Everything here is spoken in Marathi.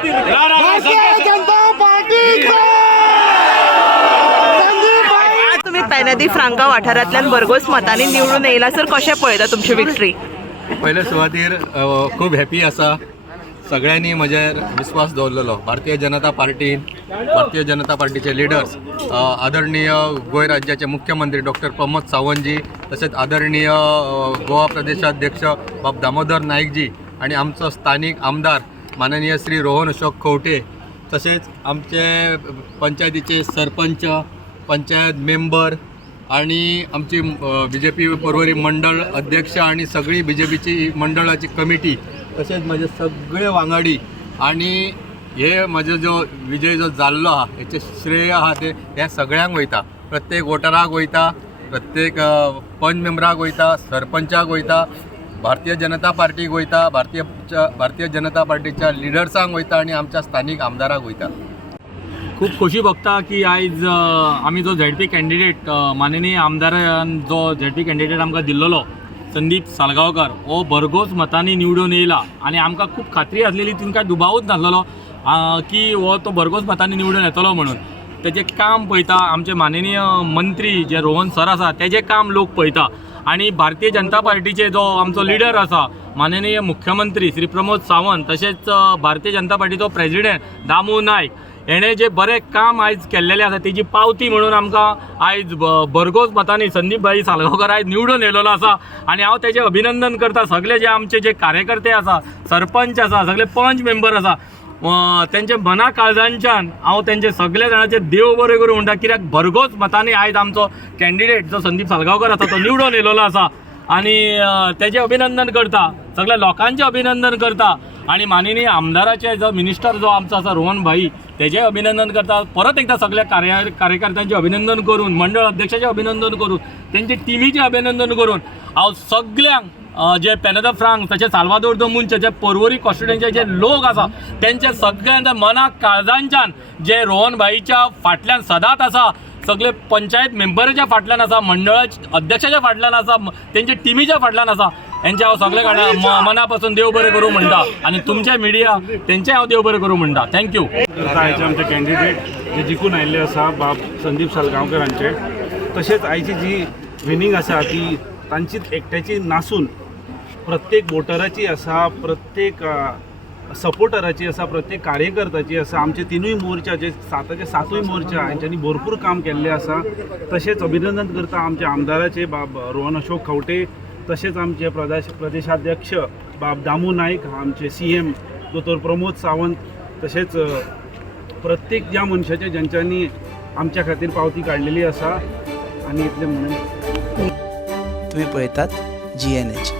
भारतीय जनता पार्टीचा तुम्ही पैनदी फ्रांका वाठारांतल्यान भरघोस मतांनी निवडून येयला सर, कशें पळयता तुमची विक्ट्री? पयले सुवातेर खूब हॅपी आसा. सगळ्यांनी म्हजेर विश्वास दवरलेलो. भारतीय जनता पार्टीचे लिडर्स आदरणीय गोंय राज्याचे मुख्यमंत्री डॉक्टर प्रमोद सावंतजी, तसेच आदरणीय गोवा प्रदेशाध्यक्ष बाब दामोदर नाईकजी आणि आमचो स्थानिक आमदार माननीय श्री रोहन अशोक खंवटे, तसेच आमचे पंचायतीचे सरपंच, पंचायत मेंबर आणि आमची BJP परवरी मंडळ अध्यक्ष आणि सगळी BJPची मंडळाची कमिटी, तसेच माझे सगळे वांगडी आणि हे माझो जो विजय जो जाल्लो आहा हेचे श्रेय आहा ते ह्या सगळ्यांक वयता. प्रत्येक वोटराक वयता, प्रत्येक पंच मेंबराक वयता, सरपंचाक वयता, भारतीय जनता पार्टीक वयता, भारतीय जनता पार्टीच्या लिडर्सांक वयता आणि आमच्या स्थानिक आमदाराक वयता. खूप खोशी बघता की आयज आम्ही जो ZP कॅन्डिडेट माननीय आमदारान जो ZP कॅन्डिडेट आमकां दिल्लो संदीप सालगांवकर हो भरघोस मतांनी निवडून येयला आणि आमकां खूप खात्री आसलेली, तितून दुबावूच नासलेलो की हो तो भरघोस मतांनी निवडून येतलो म्हणून. तेजें काम पळयता, आमचे माननीय मंत्री जे रोहन सर आसा तेजें काम लोक पळयता आणि भारतीय जनता पार्टीचे जो आमचो लिडर आसा माननीय मुख्यमंत्री श्री प्रमोद सावंत, तसेच भारतीय जनता पार्टीचो प्रेसिडेंट दामू नायक हेणे जे बरें काम आयज केल्लेलें आसा तेजी पावती म्हणून आमकां आयज भरघोस मतांनी संदीप भाई सालगांवकर आयज निवडून येयलेलो आसा आणि हांव तेजें अभिनंदन करता. सगळे जे आमचे जे कार्यकर्ते आसा, सरपंच आसा, सगळे पंच मेंबर आसा, तेंचे मना काळजांच्यान हांव तेंचे सगळे जाणांचे देव बरें करूं म्हणटा. कित्याक भरघोस मतांनी आयज आमचो कॅन्डिडेट जो संदीप सालगांवकर आसा तो निवडून येयलेलो आसा आणि तेजें अभिनंदन करता, सगळ्या लोकांचें अभिनंदन करता आणि माननीय आमदाराचे जो मिनिस्टर जो आमचो आसा रोहन भाई तेजें अभिनंदन करता. परत एकदा सगळ्या कार्यकर्त्यांचें अभिनंदन करून, मंडळ अध्यक्षाचें अभिनंदन करून, तेंचे टिमीचें अभिनंदन करून हांव सगळ्यांक जे पेनेदा फ्रांक, तशें साल्वादोर द मुंच, जे पर्वरी कॉन्स्टिट्युएन्सीचे जे लोक आसा तेंचे सगळ्यांच्या मनाक काळजांच्यान जे रोहन भाईच्या फाटल्यान सदांच आसा, सगळे पंचायत मेंबराच्या फाटल्यान आसा, मंडळाच्या अध्यक्षाच्या फाटल्यान आसा, तेंच्या टिमीच्या फाटल्यान आसा, हेंचे हांव सगळे मना पासून देव बरें करूं म्हणटा आणि तुमचे मिडिया तेंचे हांव देव बरें करूं म्हणटा. थँक्यू. आयचे आमचे कॅन्डिडेट जे जिखून आयिल्ले आसा बाब संदीप सालगांवकर हांचे, तशेंच आयची जी विनींग आसा ती तांचीच एकट्याची नासून प्रत्येक वोटराची आसा, प्रत्येक सपोर्टराची आसा, प्रत्येक कार्यकर्त्याची आसा. आमचे तिनूय मोर्चा जे 7चे मोर्चा हांच्यांनी भरपूर काम केल्लें आसा. तशेंच अभिनंदन करता आमच्या आमदाराचे बाब रोहन अशोक खंवटे, तशेंच आमचे प्रदेशाध्यक्ष बाब दामू नाईक, आमचे CM दोतोर प्रमोद सावंत, तशेंच प्रत्येक ज्या मनशाचे ज्यांच्यांनी आमच्या खातीर पावती काडलेली आसा. आनी इतलें म्हणून तुम्ही पळयतात GNH.